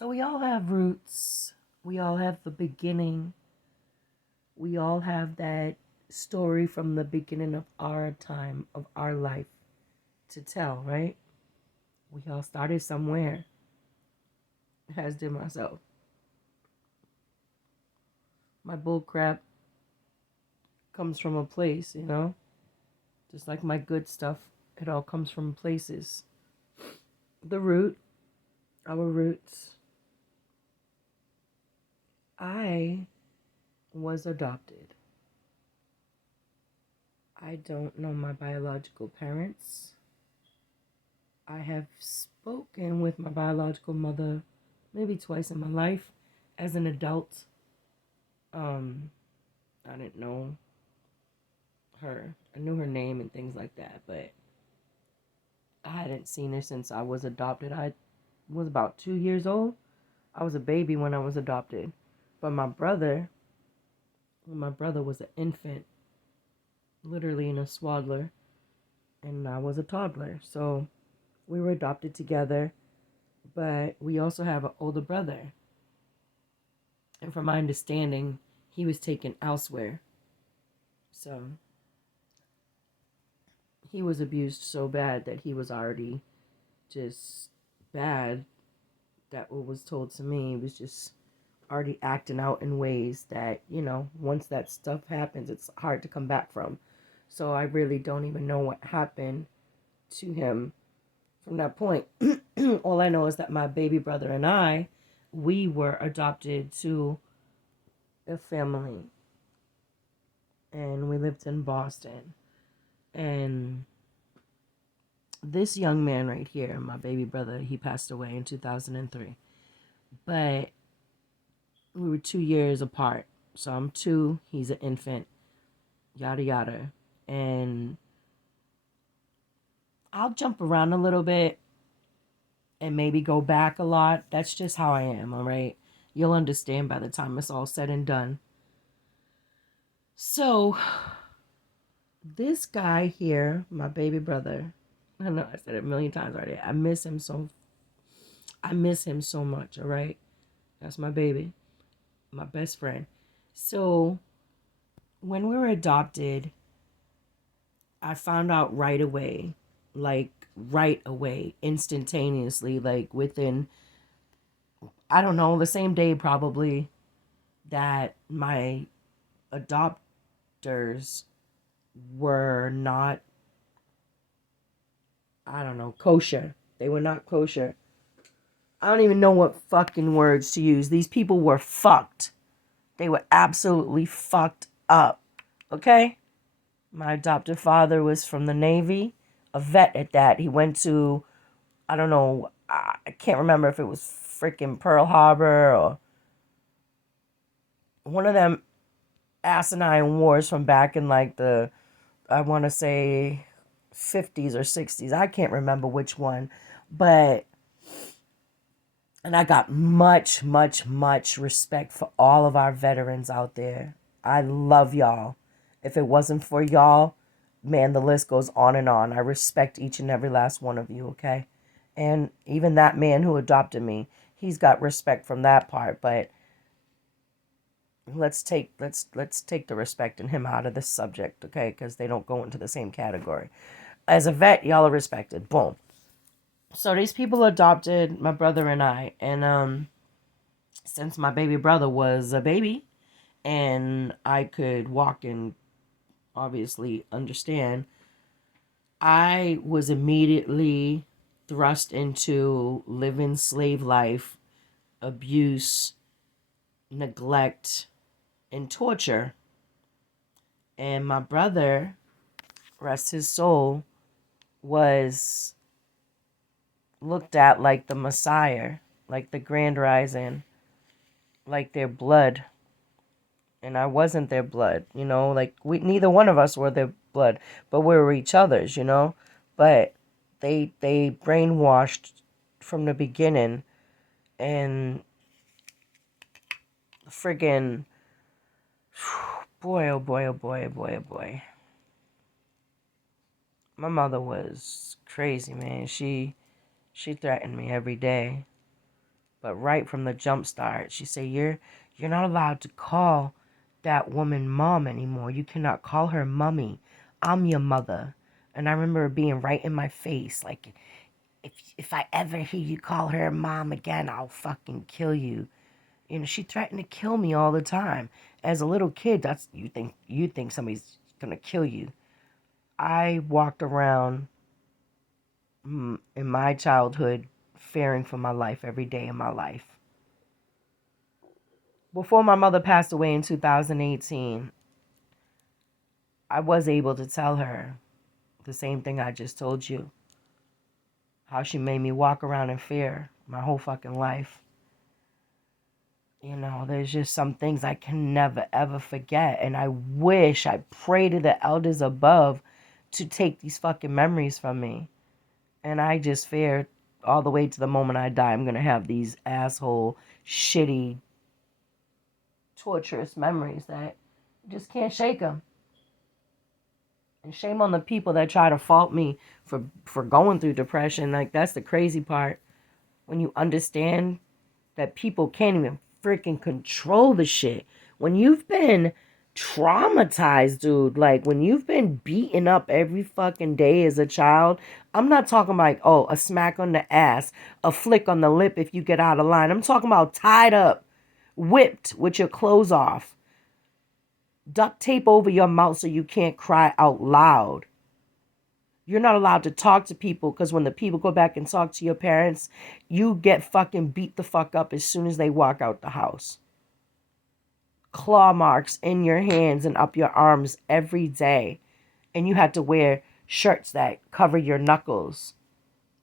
So we all have roots. We all have the beginning. We all have that story from the beginning of our time, of our life to tell, right? We all started somewhere, as did myself. My bull crap comes from a place, Just like my good stuff, it all comes from places. The root, our roots. I was adopted. I don't know my biological parents. I have spoken with my biological mother maybe twice in my life as an adult. Um, I didn't know her. I knew her name and things like that, but I hadn't seen her since I was adopted. I was about 2 years old. I was a baby when I was adopted. But my brother was an infant, literally in a swaddler, and I was a toddler. So we were adopted together, but we also have an older brother. And from my understanding, he was taken elsewhere. So he was abused so bad that he was already just bad. That what was told to me was just already acting out in ways that, once that stuff happens, it's hard to come back from. So I really don't even know what happened to him from that point. All I know is that my baby brother and we were adopted to a family, and we lived in Boston. And this young man right here, my baby brother, he passed away in 2003. But we were 2 years apart. So I'm two, he's an infant, yada yada. And I'll jump around a little bit and maybe go back a lot. That's just how I am, all right? You'll understand by the time it's all said and done. So, this guy here, my baby brother, I know I said it a million times already. I miss him so much, all right? That's my baby, my best friend. So, when we were adopted, I found out right away, instantaneously, like within, I don't know, the same day probably, that my adopters were not, I don't know, kosher. They were not kosher. I don't even know what fucking words to use. These people were fucked. They were absolutely fucked up. Okay? My adoptive father was from the Navy, a vet at that. He went to, I don't know, I can't remember if it was freaking Pearl Harbor or one of them asinine wars from back in like I want to say 50s or 60s. I can't remember which one. But, and I got much, much, much respect for all of our veterans out there. I love y'all. If it wasn't for y'all, man, the list goes on and on. I respect each and every last one of you, okay? And even that man who adopted me, he's got respect from that part, but let's take the respect in him out of this subject, okay? Because they don't go into the same category. As a vet, y'all are respected. Boom. So these people adopted my brother and I, and since my baby brother was a baby, and I could walk and obviously understand, I was immediately thrust into living slave life, abuse, neglect, and torture. And my brother, rest his soul, was looked at like the Messiah, like the Grand Rising, like their blood. And I wasn't their blood, like neither one of us were their blood, but we were each other's. But they brainwashed from the beginning, and friggin' boy, oh boy, oh boy, oh boy, oh boy. My mother was crazy, man. She threatened me every day. But right from the jump start, she said, you're not allowed to call that woman mom anymore. You cannot call her mummy. I'm your mother. And I remember it being right in my face, like, if I ever hear you call her mom again, I'll fucking kill you. You know, she threatened to kill me all the time. As a little kid, that's you think somebody's gonna kill you. I walked around in my childhood fearing for my life every day in my life. Before my mother passed away in 2018, I was able to tell her the same thing I just told you. How she made me walk around in fear my whole fucking life. You know, there's just some things I can never ever forget. And I pray to the elders above to take these fucking memories from me. And I just fear all the way to the moment I die, I'm going to have these asshole, shitty, torturous memories that you just can't shake them. And shame on the people that try to fault me for going through depression. Like, that's the crazy part. When you understand that people can't even freaking control the shit. When you've been traumatized, dude, like when you've been beaten up every fucking day as a child, I'm not talking like, oh, a smack on the ass, a flick on the lip if you get out of line. I'm talking about tied up, whipped with your clothes off, duct tape over your mouth so you can't cry out loud. You're not allowed to talk to people because when the people go back and talk to your parents, you get fucking beat the fuck up as soon as they walk out the house. Claw marks in your hands and up your arms every day. And you had to wear shirts that cover your knuckles.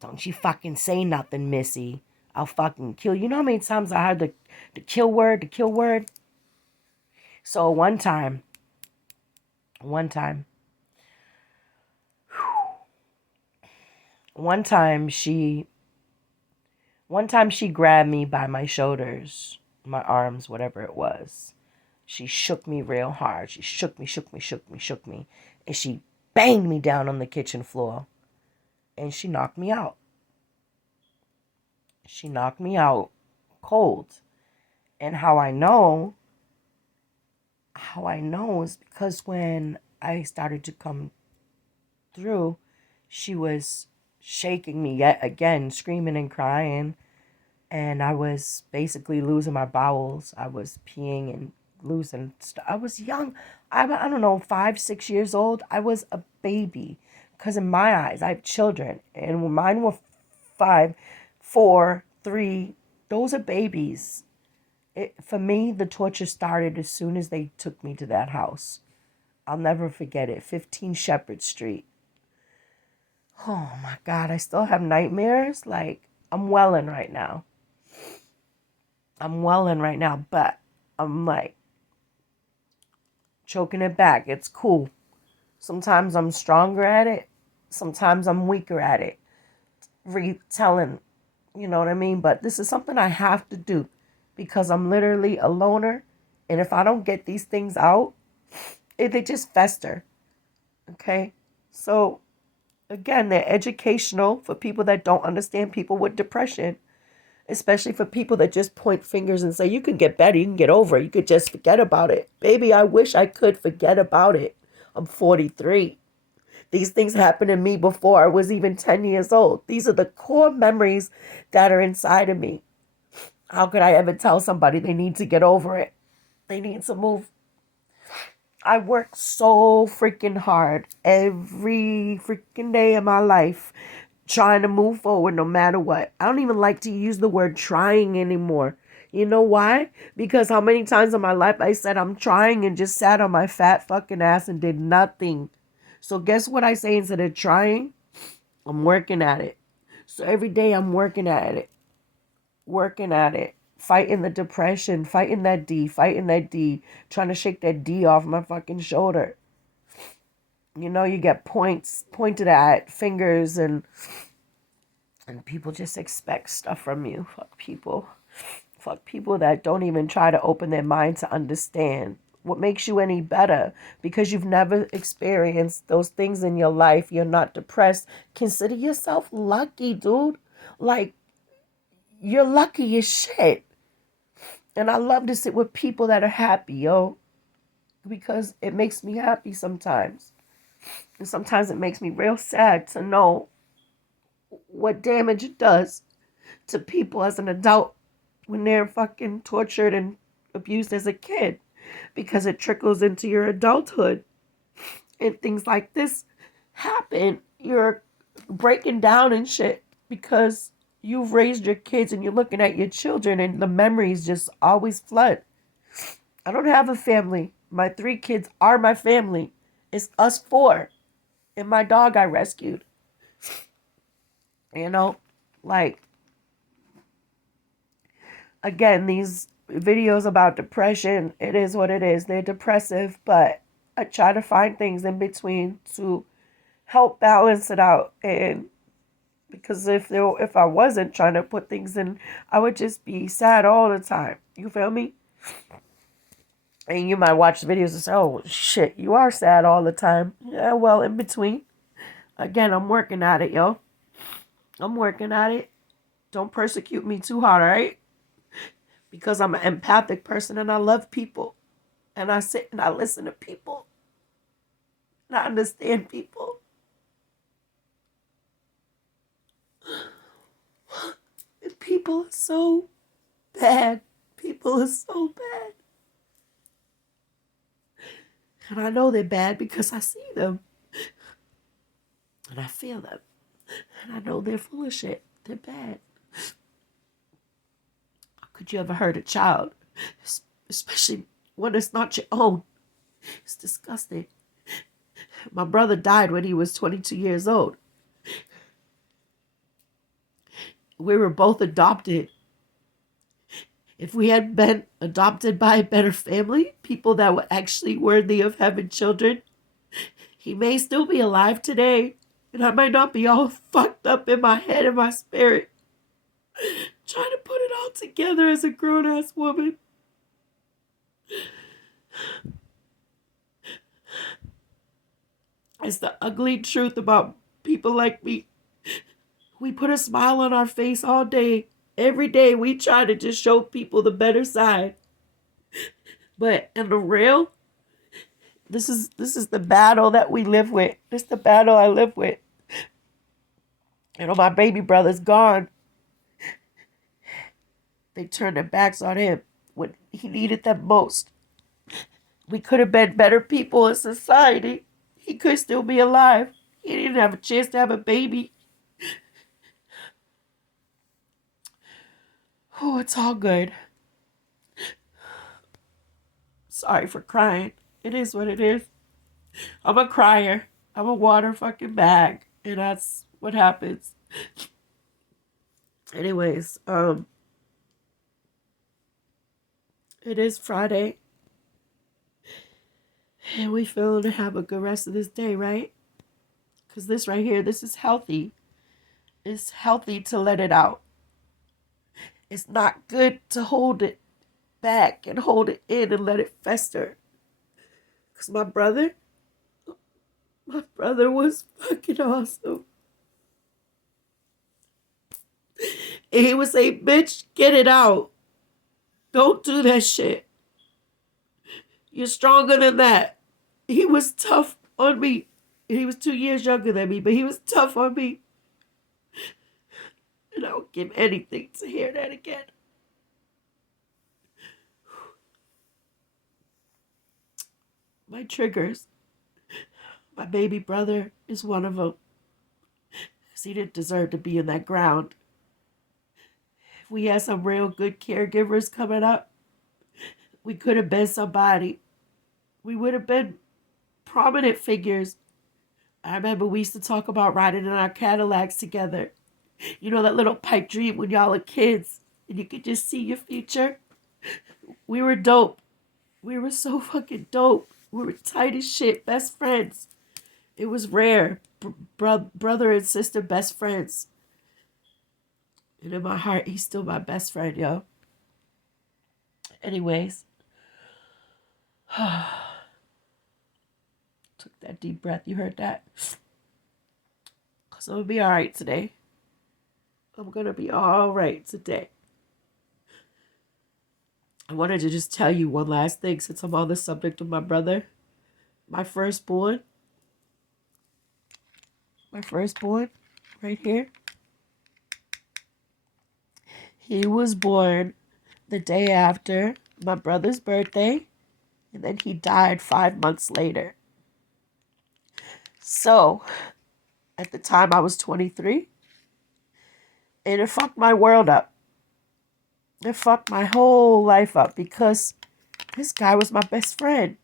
Don't you fucking say nothing, Missy. I'll fucking kill you. You know how many times I heard the kill word? So one time, one time she grabbed me by my shoulders, my arms, whatever it was. She shook me real hard. She shook me. And she banged me down on the kitchen floor. And she knocked me out. She knocked me out cold. And how I know is because when I started to come through, she was shaking me yet again, screaming and crying. And I was basically losing my bowels. I was peeing and losing stuff. I was young. I don't know, 5, 6 years old. I was a baby. Because in my eyes, I have children. And when mine were 5, 4, 3, those are babies. For me, the torture started as soon as they took me to that house. I'll never forget it. 15 Shepherd Street. Oh my God, I still have nightmares. Like, I'm welling right now. But I'm like choking it back. It's cool. Sometimes I'm stronger at it. Sometimes I'm weaker at it. Retelling, you know what I mean? But this is something I have to do because I'm literally a loner. And if I don't get these things out, they just fester. Okay? So, again, they're educational for people that don't understand people with depression. Especially for people that just point fingers and say, you can get better, you can get over it, you could just forget about it. Baby, I wish I could forget about it. I'm 43. These things happened to me before I was even 10 years old. These are the core memories that are inside of me. How could I ever tell somebody they need to get over it? They need to move. I work so freaking hard every freaking day of my life trying to move forward no matter what. I don't even like to use the word trying anymore. You know why? Because how many times in my life I said I'm trying and just sat on my fat fucking ass and did nothing. So guess what I say instead of trying? I'm working at it. So every day I'm working at it. Fighting the depression, fighting that D, trying to shake that D off my fucking shoulder. You know, you get pointed at, fingers, and people just expect stuff from you. Fuck people. Fuck people that don't even try to open their mind to understand what makes you any better. Because you've never experienced those things in your life. You're not depressed. Consider yourself lucky, dude. Like, you're lucky as shit. And I love to sit with people that are happy, yo, because it makes me happy sometimes. And sometimes it makes me real sad to know what damage it does to people as an adult when they're fucking tortured and abused as a kid, because it trickles into your adulthood and things like this happen. You're breaking down and shit because you've raised your kids and you're looking at your children and the memories just always flood. I don't have a family. My 3 kids are my family. It's us 4 and my dog I rescued. You know, like, again, these videos about depression, it is what it is. They're depressive, but I try to find things in between to help balance it out. And because if I wasn't trying to put things in, I would just be sad all the time. You feel me? And you might watch the videos and say, oh, shit, you are sad all the time. Yeah, well, in between. Again, I'm working at it, yo. I'm working at it. Don't persecute me too hard, all right? Because I'm an empathic person and I love people. And I sit and I listen to people. And I understand people. And people are so bad. People are so bad. And I know they're bad because I see them. And I feel them. And I know they're full of shit. They're bad. Could you ever hurt a child? Especially when it's not your own. It's disgusting. My brother died when he was 22 years old. We were both adopted. If we had been adopted by a better family, people that were actually worthy of having children, he may still be alive today. And I might not be all fucked up in my head and my spirit, trying to put it all together as a grown-ass woman. It's the ugly truth about people like me. We put a smile on our face all day. Every day we try to just show people the better side. But in the real, this is the battle that we live with. This is the battle I live with. You know, my baby brother's gone. They turned their backs on him when he needed them most. We could have been better people in society. He could still be alive. He didn't have a chance to have a baby. Oh, it's all good. Sorry for crying. It is what it is. I'm a crier. I'm a water fucking bag. And that's what happens. Anyways, it is Friday. And we feeling to have a good rest of this day, right? Because this right here, this is healthy. It's healthy to let it out. It's not good to hold it back and hold it in and let it fester. Because my brother was fucking awesome. And he would say, bitch, get it out. Don't do that shit. You're stronger than that. He was tough on me. He was 2 years younger than me, but he was tough on me. And I would give anything to hear that again. My triggers. My baby brother is one of them. Because he didn't deserve to be in that ground. If we had some real good caregivers coming up, we could have been somebody. We would have been prominent figures. I remember we used to talk about riding in our Cadillacs together. You know that little pipe dream when y'all are kids and you could just see your future? We were dope. We were so fucking dope. We were tight as shit, best friends. It was rare. Brother and sister best friends. And in my heart, he's still my best friend, yo. Anyways. Took that deep breath. You heard that? So it'll be alright today. I'm gonna be all right today. I wanted to just tell you one last thing since I'm on the subject of my brother. My firstborn, right here, he was born the day after my brother's birthday, and then he died 5 months later. So, at the time I was 23, and it fucked my world up. It fucked my whole life up because this guy was my best friend.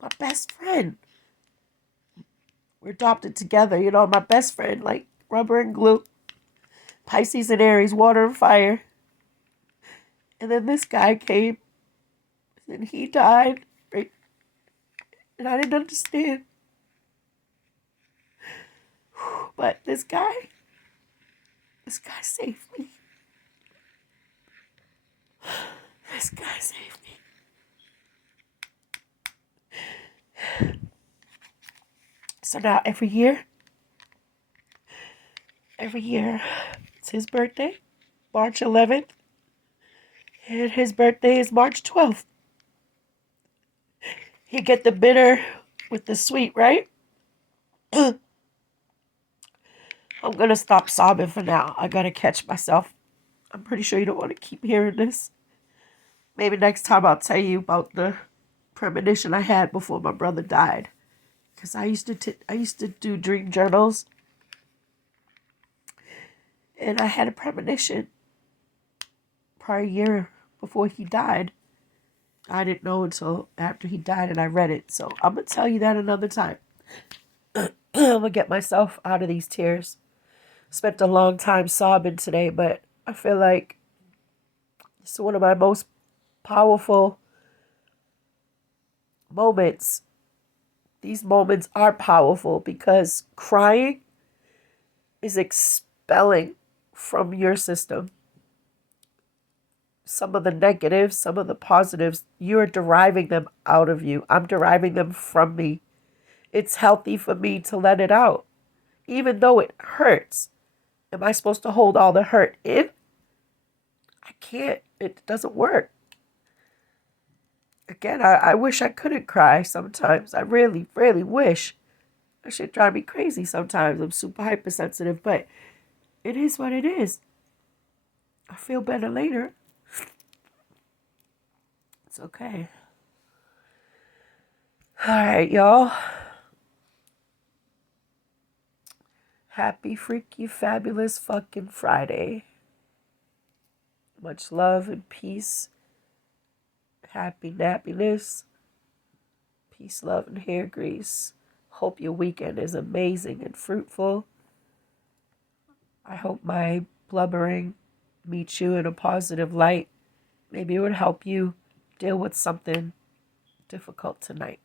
My best friend. We're adopted together, you know, my best friend, like rubber and glue. Pisces and Aries, water and fire. And then this guy came, and he died, right? And I didn't understand. But this guy saved me. This guy saved me. So now every year, it's his birthday, March 11th, and his birthday is March 12th. You get the bitter with the sweet, right? I'm gonna stop sobbing for now. I gotta catch myself. I'm pretty sure you don't want to keep hearing this. Maybe next time I'll tell you about the premonition I had before my brother died. Because I used to do dream journals. And I had a premonition prior year before he died. I didn't know until after he died and I read it. So I'm going to tell you that another time. I'm going to get myself out of these tears. Spent a long time sobbing today, but I feel like it's one of my most powerful moments. These moments are powerful because crying is expelling from your system some of the negatives, some of the positives. You're deriving them out of you. I'm deriving them from me. It's healthy for me to let it out, even though it hurts. Am I supposed to hold all the hurt in? I can't. It doesn't work. Again, I wish I couldn't cry sometimes. I really, really wish. That shit drive me crazy sometimes. I'm super hypersensitive, but it is what it is. I feel better later. It's okay. Alright, y'all. Happy freaky fabulous fucking Friday. Much love and peace. Happy nappiness. Peace, love, and hair grease. Hope your weekend is amazing and fruitful. I hope my blubbering meets you in a positive light. Maybe it would help you deal with something difficult tonight.